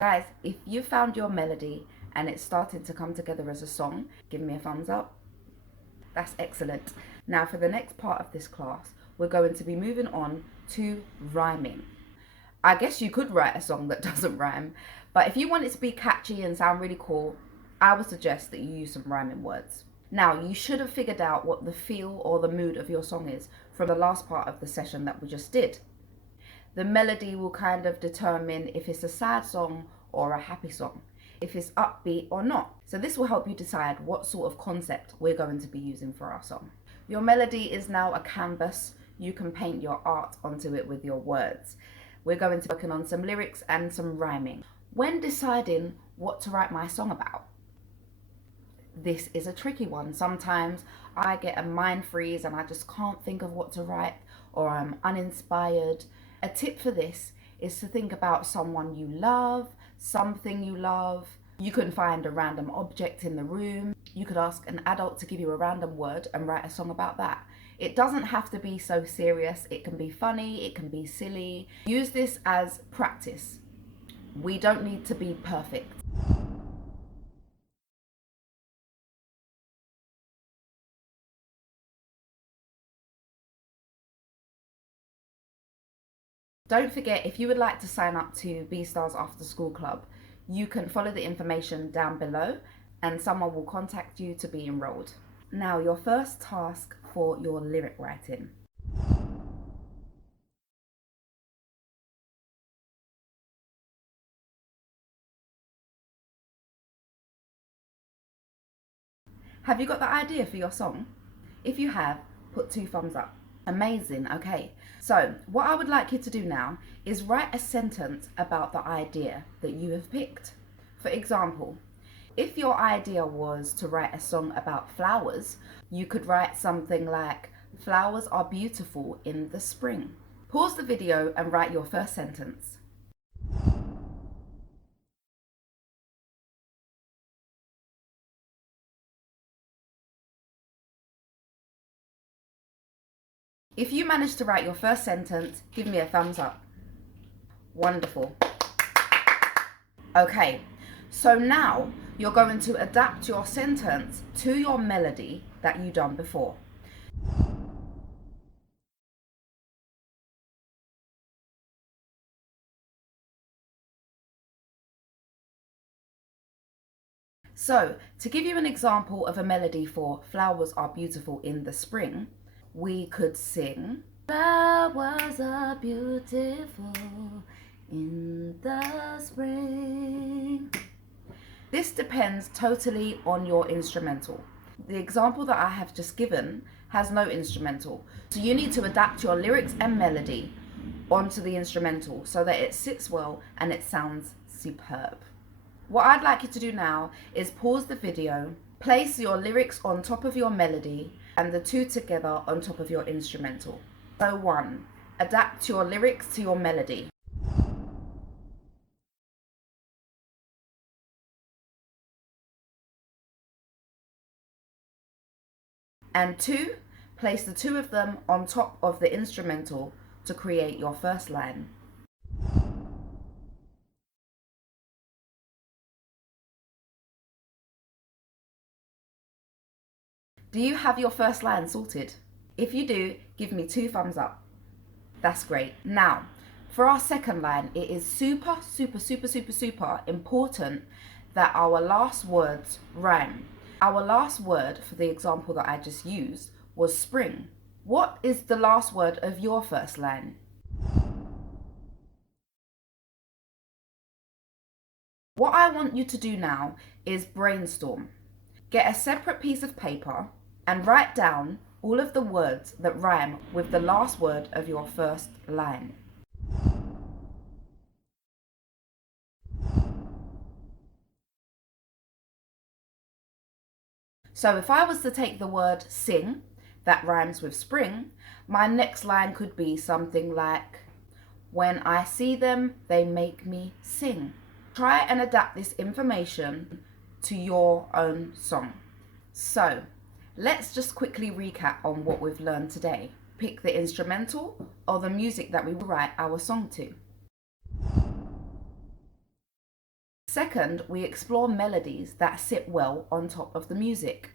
Guys, if you found your melody and it's starting to come together as a song, give me a thumbs up. That's excellent. Now for the next part of this class, we're going to be moving on to rhyming. I guess you could write a song that doesn't rhyme, but if you want it to be catchy and sound really cool, I would suggest that you use some rhyming words. Now, you should have figured out what the feel or the mood of your song is from the last part of the session that we just did. The melody will kind of determine if it's a sad song or a happy song, if it's upbeat or not. So this will help you decide what sort of concept we're going to be using for our song. Your melody is now a canvas. You can paint your art onto it with your words. We're going to be working on some lyrics and some rhyming. When deciding what to write my song about, this is a tricky one. Sometimes I get a mind freeze and I just can't think of what to write, or I'm uninspired. A tip for this is to think about someone you love, something you love. You can find a random object in the room. You could ask an adult to give you a random word and write a song about that. It doesn't have to be so serious. It can be funny, it can be silly. Use this as practice. We don't need to be perfect. Don't forget, if you would like to sign up to Bstars After School Club, you can follow the information down below and someone will contact you to be enrolled. Now, your first task for your lyric writing. Have you got the idea for your song? If you have, put 2 thumbs up. Amazing, okay. So what I would like you to do now is write a sentence about the idea that you have picked. For example, if your idea was to write a song about flowers, you could write something like, "Flowers are beautiful in the spring." Pause the video and write your first sentence. If you manage to write your first sentence, give me a thumbs up. Wonderful. Okay, so now you're going to adapt your sentence to your melody that you done before. So, to give you an example of a melody for "Flowers are beautiful in the spring," we could sing, "Flowers are beautiful in the spring." This depends totally on your instrumental. The example that I have just given has no instrumental, so you need to adapt your lyrics and melody onto the instrumental so that it sits well and it sounds superb. What I'd like you to do now is pause the video, place your lyrics on top of your melody and the 2 together on top of your instrumental. So 1, adapt your lyrics to your melody. And 2, place the 2 of them on top of the instrumental to create your first line. Do you have your first line sorted? If you do, give me 2 thumbs up. That's great. Now, for our second line, it is super important that our last words rhyme. Our last word for the example that I just used was spring. What is the last word of your first line? What I want you to do now is brainstorm. Get a separate piece of paper and write down all of the words that rhyme with the last word of your first line. So if I was to take the word sing, that rhymes with spring, my next line could be something like, "When I see them, they make me sing." Try and adapt this information to your own song. So, let's just quickly recap on what we've learned today. Pick the instrumental or the music that we will write our song to. Second, we explore melodies that sit well on top of the music.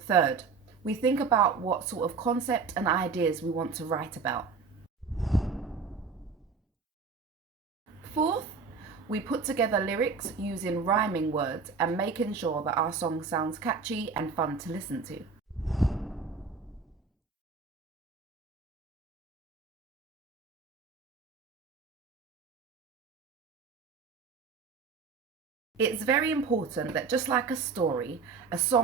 Third, we think about what sort of concept and ideas we want to write about. Fourth, we put together lyrics using rhyming words and making sure that our song sounds catchy and fun to listen to. It's very important that just like a story, a song